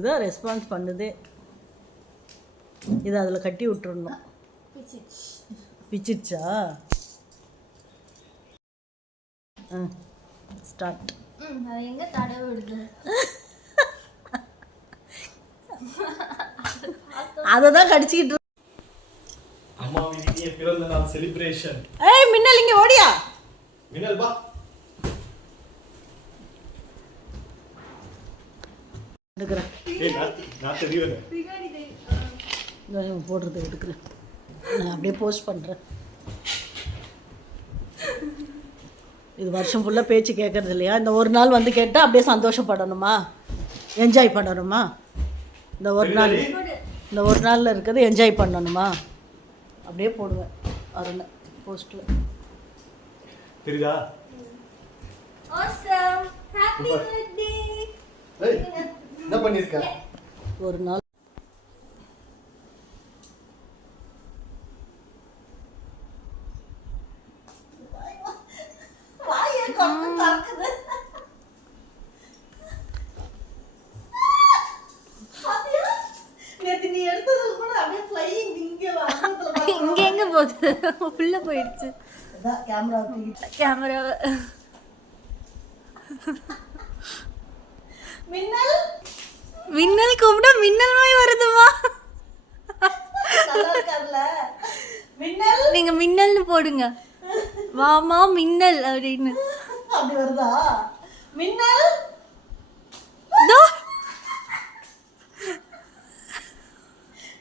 இதுக்கு தான் ரெஸ்பான்ஸ் பண்ணுதே. இதை அதில் கட்டி விட்டுறணும். பிச்சிச்சா? ஸ்டார்ட். எங்க தடவை விடுது? அதை தான் கடிச்சிக்கிட்டு. அம்மாவின் இனிய பிறந்த நாள் செலிப்ரேஷன். ஏய் மின்னல் இங்கே ஓடியா. மின்னல் பா. எடுக்கிறேன். ஏய் நான் தெரியுது. நான் போடுறதை எடுக்கிறேன். நான் அப்படியே போஸ்ட் பண்ணுறேன். இது வருஷம் ஃபுல்லாக பேச்சு கேட்கறது இல்லையா? இந்த ஒரு நாள் வந்து கேட்டால் அப்படியே சந்தோஷப்படணுமா, என்ஜாய் பண்ணணுமா? இந்த ஒரு நாளில் இருக்கிறது என்ஜாய் பண்ணணுமா? அப்படியே போடுவேன் அருண் போஸ்ட்டில். தெரியுதா? Awesome happy birthday. ஏய் என்ன பண்ணிருக்க? ஒரு நாள் இங்க எங்க போகுது? உள்ள போயிடுச்சு. கேமரா மின்னல் மின்னல் கூப்பிட்டா மின்னல் மாதிரி வருதுமா. மின்னல் நீங்க மின்னல்னு போடுங்க. வாமா மின்னல் அப்படின்னு. அப்படி வருதா? மின்னல்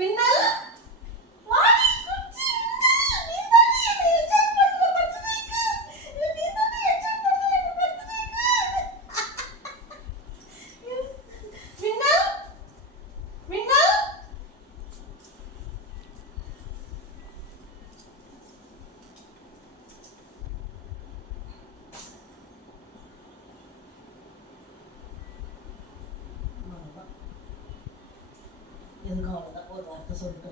மின்னல் எதுக்கும் அவ்வளோதான். ஒரு வார்த்தை சொல்லிட்டு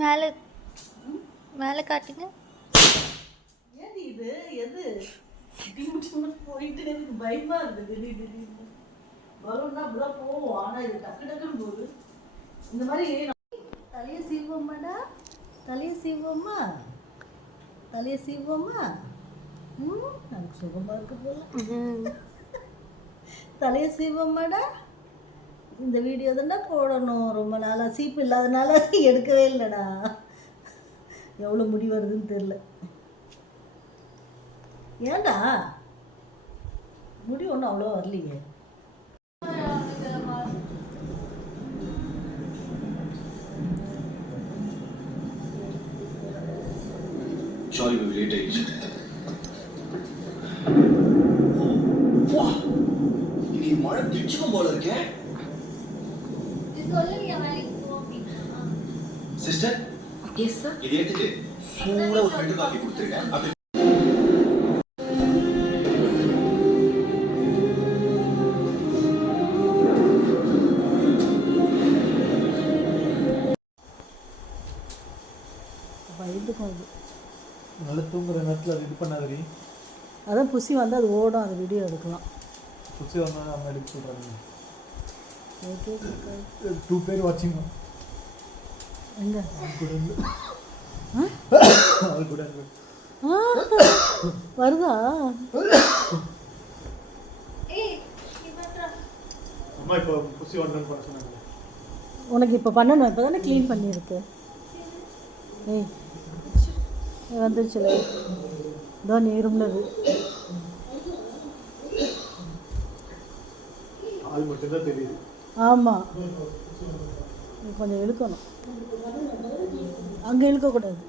மேல மேல காட்டுங்க. ஏது இது எது போயிட்டு எனக்கு பயமா இருக்குது. திடீர்னு பலூன்னா அப்படிதான் போவோம். ஆனால் இது டக்கு டக்குன்னு போகுது. இந்த மாதிரி தலையை சீவோமாடா, தலையை சீவோமா, தலையை சீவோமா. எனக்கு சுகமாக இருக்கு போல. தலையை சீவோமாடா. இந்த வீடியோ தானே போடணும். ரொம்ப நாளாக சீப்பு இல்லாதனால எடுக்கவே இல்லைடா. எவ்வளோ முடி வருதுன்னு தெரில. ஏன்டா முடி ஒன்றும் அவ்வளோ வரலையே. Sorry, we will late. Wow! ini mala பிச்சுக்கும் போல இருக்கே. இது சொல்லுங்க வேலைக்கு போங்க. Sister, yes sir. இது எடுத்துட்டு சூடா ஒரு ஃப்ரெண்ட் காஃபி கொடுத்துருங்க. அப்படி பயந்துக்கும். நல்ல தூங்குற நேரத்தில் அது இது பண்ணாதீ. அதான் புசி வந்து அது ஓடும். அது வீடியோ எடுக்கலாம். புசி வந்தால் நம்ம எடுக்க சொல்கிறாங்க. ஓகே 2 பேர் வாட்சிங். எங்கே வருதா? அம்மா இப்போ புசி வந்தோன்னு பண்ண சொன்னாங்க. உனக்கு இப்போ பண்ணணும். இப்போ தானே க்ளீன் பண்ணியிருக்கு. ஏய் வந்துருச்சுல. இதோ நீரும்னது ஆள் மட்டும்தான் தெரியுது. ஆமாம் கொஞ்சம் இழுக்கணும். அங்கே இழுக்கக்கூடாது.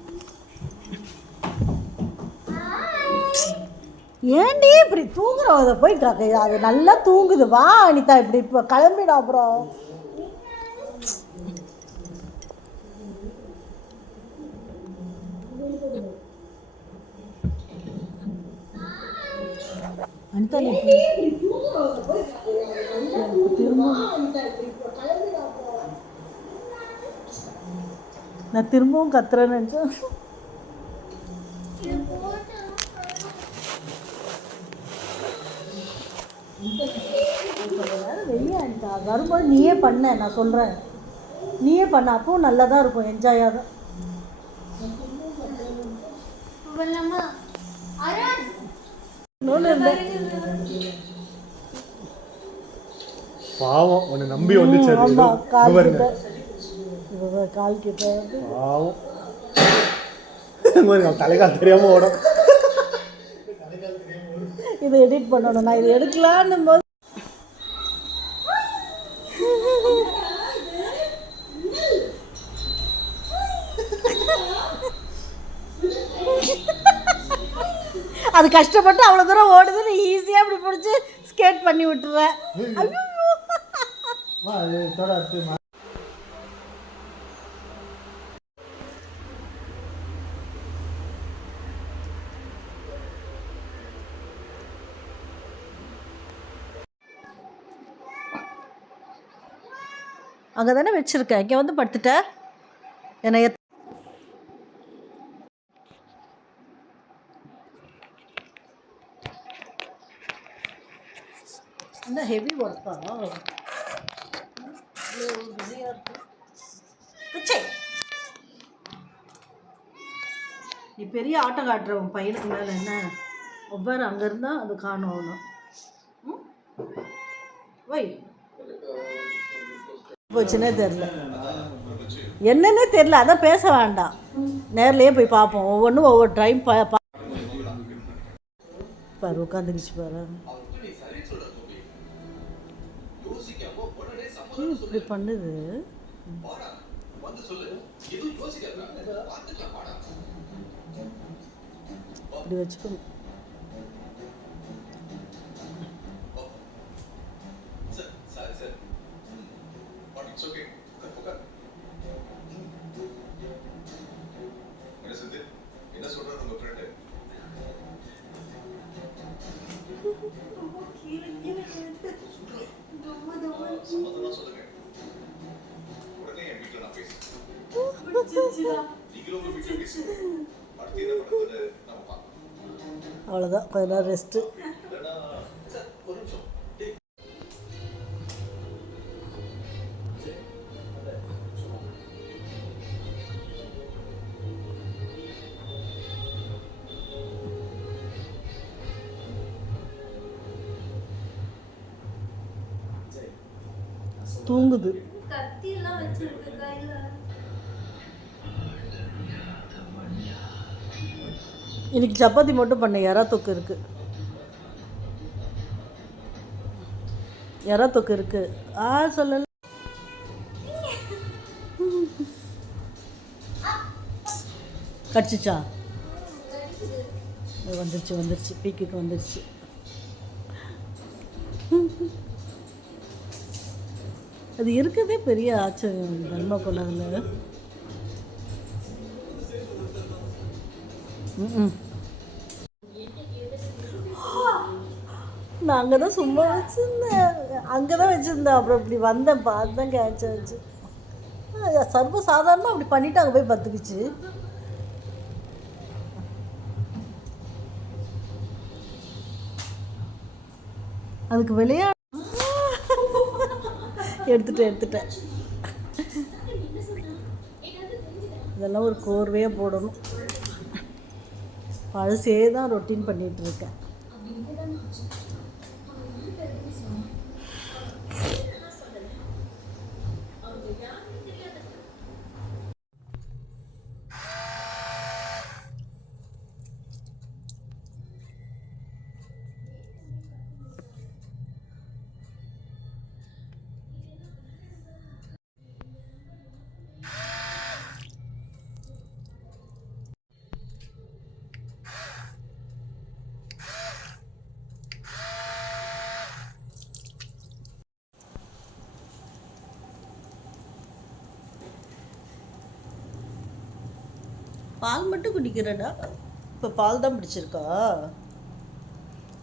ஏன்டி இப்படி தூங்குறத போய் அது நல்லா தூங்குது. வா அனிதா இப்படி இப்போ கிளம்பிடும். அப்புறம் அனிதா நீ நான் திரும்பவும் கத்துறேன்னு நினச்சேன். வெளியே அனிதா வரும்போது நீயே பண்ண, நான் சொல்கிறேன் நீயே பண்ண, அப்பவும் நல்லா தான் இருக்கும், என்ஜாயாக தான். பாவம் உன்னை நம்பி வந்துச்சு அது. ஆமா, ஏதோ கால் பாருங்க. கிட்ட கால் கிட்ட பாவம் பாருங்க, தலைகால் தெரியாம ஓடும். இதை எடிட் பண்ணணும், நான் இதை எடுக்கலான்னும் போது அது கஷ்டப்பட்டு அவ்வளோ தூரம் ஓடுது, நீ ஈஸியாக அப்படி பிடிச்சி ஸ்கேட் பண்ணி விட்டுறேன். அங்கே தானே வச்சுருக்கேன், இங்கே வந்து படுத்துட்ட என்னை என்ன ஹெவி ஒர்க்கா பிஸியாக இருக்கு. நீ பெரிய ஆட்டம் காட்டுற உன் பையனுக்கு மேலே என்ன ஒவ்வொரு அங்கே இருந்தால் அது காணும் அவனும். வை போச்சுன்னே தெரில, என்னன்னே தெரில, அதான் பேச வேண்டாம், நேர்லேயே போய் பார்ப்போம். ஒவ்வொன்றும் ஒவ்வொரு டைம் பாரு உட்காந்துக்கிச்சு பாரு. இப்படி பண்ணுது இப்படி வச்சுக்கணும். அவ்வளோதான், கொஞ்ச நேரம் ரெஸ்ட்டு. தூங்குது. இன்னைக்கு சப்பாத்தி மட்டும் பண்ண, எறா தொக்கு இருக்கு, எறா தொக்கு இருக்கு. சொல்லல, கடிச்சிச்சா? வந்துருச்சு வந்துருச்சு, பீக்குக்கு வந்துருச்சு. அது இருக்கிறதே பெரிய ஆச்சரியம் தர்மபுரத்தில். நான் அங்கே தான் சும்மா வச்சுருந்தேன், அங்கே தான் வச்சுருந்தேன். அப்புறம் இப்படி வந்தேன், பார்த்துதான் கேட்ச வச்சு. சர்வ சாதாரணமாக அப்படி பண்ணிவிட்டு அங்கே போய் பத்துக்குச்சு. அதுக்கு விளையாட எடுத்துட்டேன். இதெல்லாம் ஒரு கோர்வையாக போடணும். பழசே தான் ரொட்டீன் பண்ணிகிட்ருக்கேன். பால் மட்டும் குடிக்கிறடா, இப்போ பால் தான் பிடிச்சிருக்கா?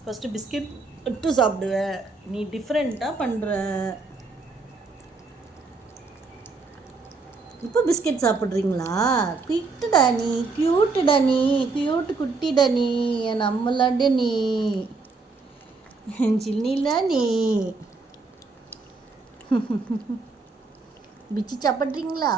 ஃபஸ்ட்டு பிஸ்கெட் விட்டு சாப்பிடுவ, நீ டிஃப்ரெண்ட்டாக பண்ணுற. இப்போ பிஸ்கெட் சாப்பிட்றீங்களா? குயிட்டுடா நீ, க்யூட்டுடா நீ, க்யூட்டு குட்டிடா நீ, என் நம்மளாண்ட நீ, என் சின்னில நீ. பிச்சு சாப்பிட்றீங்களா?